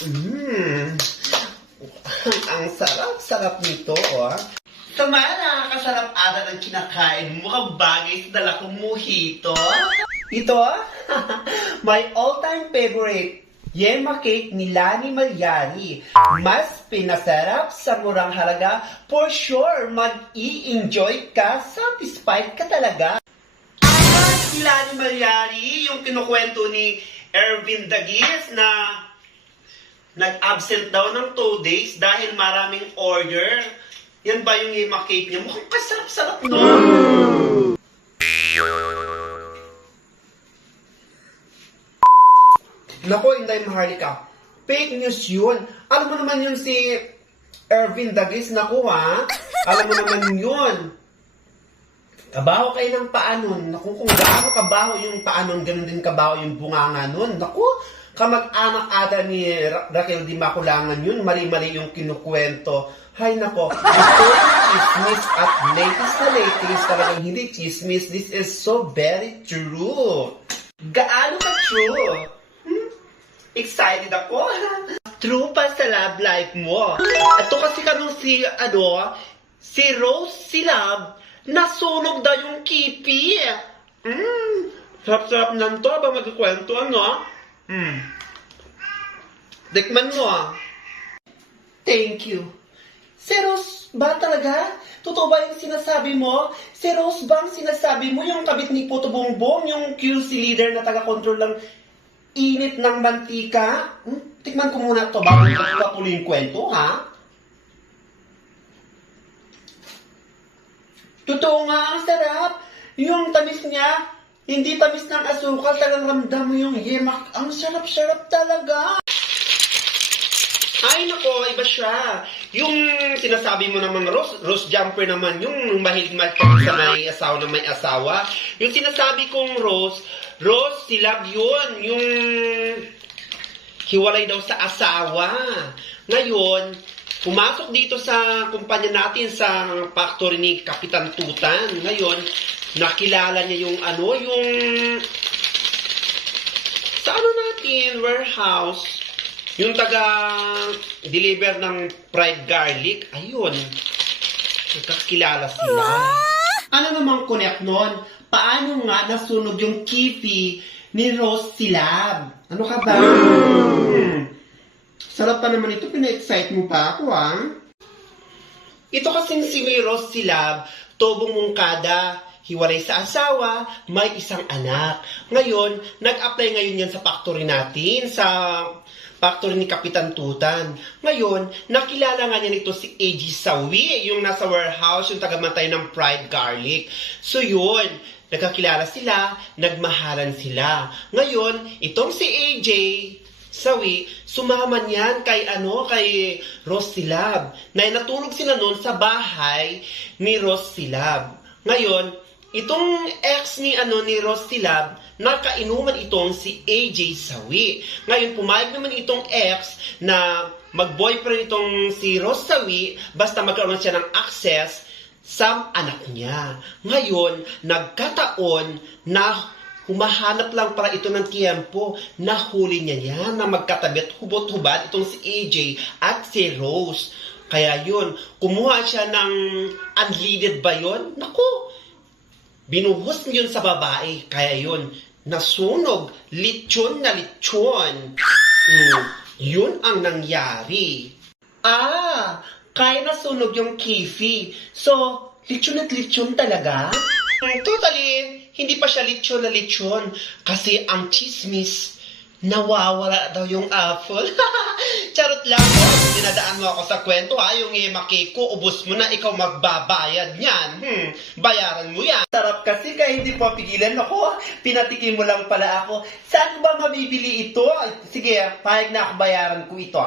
Mmm. Ang sarap-sarap nito, ah. Tama, nakakasarap ata ng kinakain mo. Mukhang bagay sa dala kong mojito. Ito, my all-time favorite. Yema cake ni Lani Malyari. Mas pinasarap sa murang halaga. For sure, mag-i-enjoy ka. Satisfied ka talaga. Si Lani Malyari, yung kinukwento ni Ervin Dagis na nag-absent daw ng 2 days dahil maraming order. Yan ba yung Yema cake niya? Mukhang kasarap-sarap no? Nako, Inday Maharlika. Fake news yun. Alam mo naman yun si Ervin Dagis. Naku ha. Alam mo naman yun. Kabaho kayo ng paa nun. Naku, kung gaano kabaho yung paa nun, ganun din kabaho yung bunganga nun. Naku, kamag-anak ata ni Raquel Di Maculangan yun. Mali-mali yung kinukwento. Hay nako, ito chismis at latest na latest. Talagang hindi chismis. This is so very true. Gaano ka true? Excited ako. True pa sa love life mo. Ito kasi kanong si Rose Silab, nasunog daw yung kipi. Sarap-sarap nanto ba magkikwento, ano? Dekman mo, ah. Thank you. Si Rose ba talaga? Totoo ba yung sinasabi mo? Si Rose ba ang sinasabi mo? Yung kabit ni Puto Bongbong, yung QC leader na taga-control lang init ng mantika? Tikman ko muna ito bago ipatuloy yung kwento, ha? Totoo nga, ang sarap. Yung tamis niya, hindi tamis ng asukal. Talagang ramdam mo yung yemak. Ang sarap-sarap talaga. Ay, nako, iba siya. Yung sinasabi mo naman, Rose Jumper naman, yung mahilig sa may asawa na may asawa. Yung sinasabi kong Rose Silab yun. Yung hiwalay daw sa asawa. Ngayon, pumasok dito sa kumpanya natin sa factory ni Kapitan Tutan. Ngayon, nakilala niya yung sa natin, warehouse. Yung taga-deliver ng fried garlic, ayun, nagkakilala sila. Ano namang connect nun? Paano nga nasunog yung kifi ni Rose Silab? Ano ka ba? Sarap pa naman ito, pina-excite mo pa ako, ha? Ito kasing si Rose Silab, tobong mungkada, hiwalay sa asawa, may isang anak. Ngayon, nag-apply ngayon yan sa factory natin, sa factory ni Kapitan Tutan. Ngayon, nakilala nga niya nito si AJ Sawi, yung nasa warehouse, yung tagamantay ng fried garlic. So yun, nagkakilala sila, nagmahalan sila. Ngayon, itong si AJ Sawi, sumama niyan kay Rose Silab. Natulog sila noon sa bahay ni Rose Silab. Ngayon, itong ex ni Rose Silab, nakainuman itong si AJ Sawi. Ngayon, pumayag naman itong ex na mag-boyfriend itong si Rose Sawi basta magkaroon siya ng access sa anak niya. Ngayon, nagkataon na humahanap lang para ito ng tiyempo. Nahuli niya yan na magkatabi at hubot-hubad itong si AJ at si Rose. Kaya yun, kumuha siya ng unleaded ba yun? Naku! Binuhos yun sa babae. Kaya yun, nasunog. Lechon na lechon. Yun ang nangyari. Kaya nasunog yung kifi. So, lechon at lechon talaga? Totally, hindi pa siya lechon na lechon. Kasi ang chismis, nawawala daw yung apple. Charot lang po. Dinadaan mo ako sa kwento, ha? Yung Yema cake ko, ubos mo na, ikaw magbabayad niyan. Bayaran mo yan. Sarap kasi kaya hindi po pigilan ako. Pinatikim mo lang pala ako. Saan ba mabibili ito? Sige, pahig na ako, bayaran ko ito.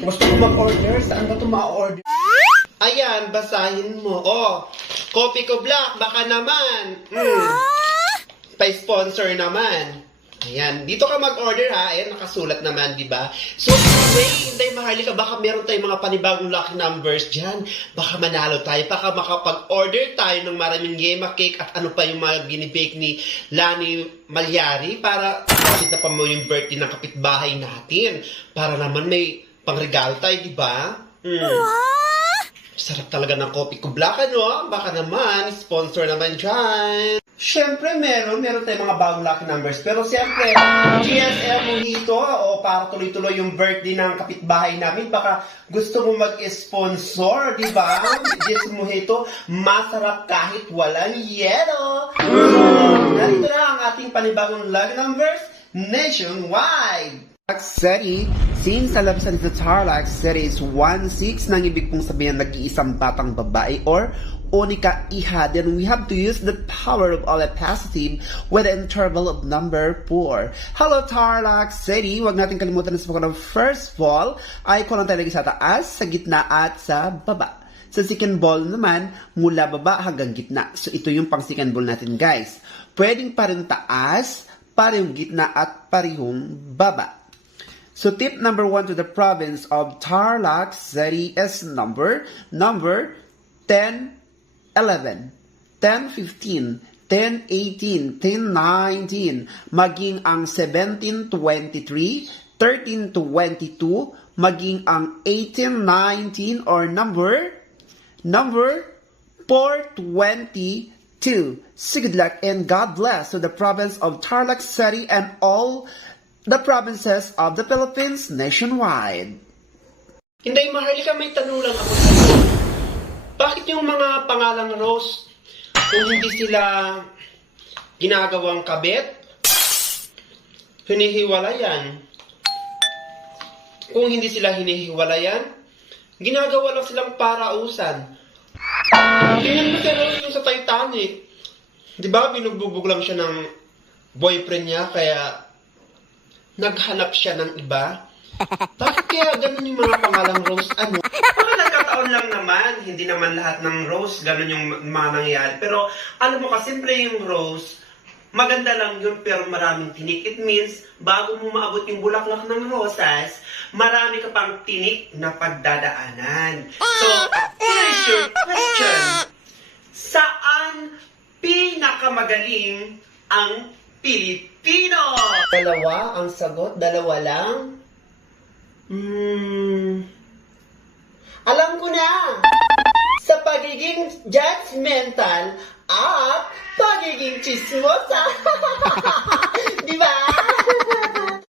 Gusto ko mag-order? Saan ba ito ma-order? Ayan, basahin mo. Coffee ko black, baka naman. Pa-sponsor naman. Ayan, dito ka mag-order ha. Ayan, nakasulat naman, di ba? So, anyway, Inday Maharlika, baka meron tayong mga panibagong lucky numbers dyan. Baka manalo tayo, baka makapag-order tayo ng maraming yema cake at ano pa yung mga binibake ni Lani Malyari para makita pa mo yung birthday ng kapitbahay natin. Para naman may pangregalo tayo, di ba? Sarap talaga ng kopi ko black, ano? Baka naman, sponsor naman dyan. Siyempre, meron tayong mga bagong lucky numbers. Pero siyempre, GSL Mojito, o para tuloy-tuloy yung birthday ng kapitbahay namin, baka gusto mo mag-sponsor, di ba? GSL Mojito, masarap kahit walang yelo. Narito na ang ating panibagong lucky numbers nationwide. City, since alam sa Tarlac City is 1-6 nang ibig pong sabihin nag-iisang batang babae or unika iha, then we have to use the power of telepathy with an interval of number 4. Hello Tarlac City, huwag natin kalimutan na sa pagkakang first ball ay kulang tayo lagi sa taas, sa gitna at sa baba. Sa second ball naman, mula baba hanggang gitna. So ito yung pang second ball natin guys. Pwedeng parehong taas, parehong gitna at parehong baba. So tip number 1 to the province of Tarlac City is number 10, 11, 10, 15, 10, 18, 10, 19, maging ang 17, 23, 13, 22, maging ang 18, 19, or number 422. So good luck and God bless to the province of Tarlac City and all the provinces of the Philippines nationwide. Inday Maharlika, may tanong lang ako sa iyo. Bakit yung mga pangalang Rose, kung hindi sila ginagawang kabit, hinihiwalayan? Kung hindi sila hinihiwalayan, ginagawa lang silang parausan. Tingnan mo si Rose yung sa Titanic. Di ba, binugbubog lang siya ng boyfriend niya, kaya naghanap siya ng iba? Bakit kaya ganun yung mga pangalang Rose? Ano? Baka nagkataon lang naman. Hindi naman lahat ng Rose ganun yung mga nangyayari. Pero alam mo ka, simple yung Rose, maganda lang yun pero maraming tinik. It means, bago mo maabot yung bulaklak ng rosas, marami ka pang tinik na pagdadaanan. So, here's your question. Saan pinakamagaling ang Pilipino? Dalawa ang sagot? Dalawa lang? Alam ko na! Sa pagiging judgmental at pagiging chismosa. Di ba?